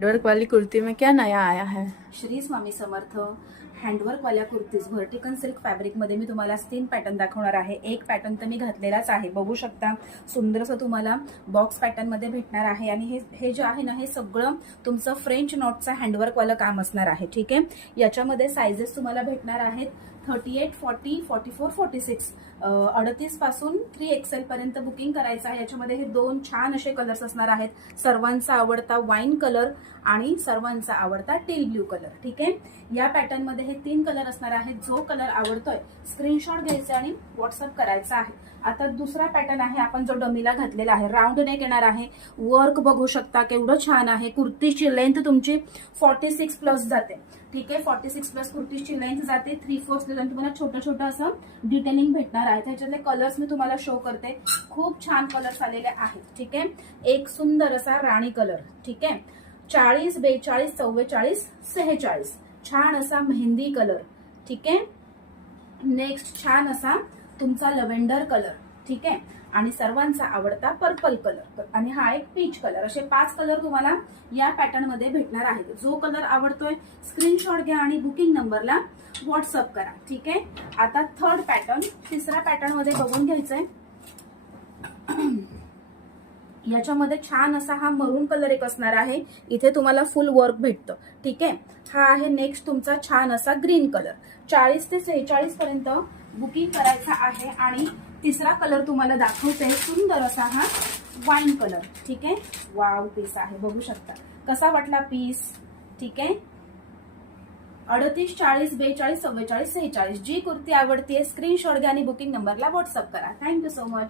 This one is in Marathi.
हैंडवर्क वाली कुर्ती में क्या नया आया है? श्री स्वामी समर्थ हँडवर्क वाल्या कुर्तीज व्हर्टिकल सिल्क फॅब्रिक मध्ये मी तुम्हाला 3 पॅटर्न दाखवणार आहे. एक पॅटर्न तर मी घातलेलाच आहे, बघू शकता. सुंदरसं तुम्हाला बॉक्स पॅटर्न मध्ये भेटणार आहे आणि हे जे आहे ना, हे सगळं तुमचं फ्रेंच नॉटचं हँडवर्क वालं काम असणार आहे. ठीक आहे. याच्यामध्ये साइजेस तुम्हाला भेटणार आहेत 38, 40, 44, 46 38 पासून 3XL पर्यंत बुकिंग करायचं आहे. याच्यामध्ये हे 2 छान असे कलर्स असणार आहेत. सर्वांचा आवडता वाईन कलर आणि सर्वांचा आवडता टील ब्ल्यू कलर. ठीक आहे. या पॅटर्न मध्ये हे 3 कलर असणार आहेत. जो कलर आवडतोय स्क्रीनशॉट घ्यायचा आणि व्हॉट्सअप करायचा आहे. आता दुसरा पॅटर्न आहे, आपण जो डमीला घातलेला आहे, राऊंड नेक येणार आहे. वर्क बघू शकता केवढं छान आहे. कुर्तीची लेंथ तुमची 46 प्लस जाते. ठीक आहे. 46 प्लस कुर्तीची लेंथ जाते. 3/4 लेंथ तुम्हाला छोटं छोटं असं डिटेलिंग भेटणार आहे. त्याच्यातले कलर्स मी तुम्हाला शो करते. खूप छान कलर्स आलेले आहेत. ठीक आहे. एक सुंदर असा राणी कलर. ठीक आहे. 40, 42, 44, 46 छान असा मेहंदी कलर. ठीक आहे. नेक्स्ट छान असा तुमचा लव्हेंडर कलर. ठीक आहे. आणि सर्वांचा आवडता पर्पल कलर आणि हा एक पीच कलर. असे 5 कलर तुम्हाला या पॅटर्न मध्ये भेटणार आहेत. जो कलर आवडतोय स्क्रीनशॉट घ्या आणि बुकिंग नंबरला व्हॉट्सअप करा. ठीक आहे. आता थर्ड पॅटर्न, तिसऱ्या पॅटर्न मध्ये बघून घ्यायचंय. याच्यामध्ये छान असा हा मरून कलर एक असणार आहे. इथे तुम्हाला फुल वर्क भेटतं. ठीक आहे. हा आहे नेक्स्ट तुमचा छान असा ग्रीन कलर. 40 ते 46 पर्यंत बुकिंग करायचा आहे. आणि तिसरा कलर तुम्हाला दाखवते, सुंदर असा हा वाईन कलर. ठीक आहे. वाव पीस आहे, बघू शकता कसा वाटला पीस. ठीक आहे. 38, 40, 42, 44, 46 जी कुर्ती आवडतीये स्क्रीनशॉट घ्या आणि बुकिंग नंबरला व्हॉट्सअप करा. Thank you so much.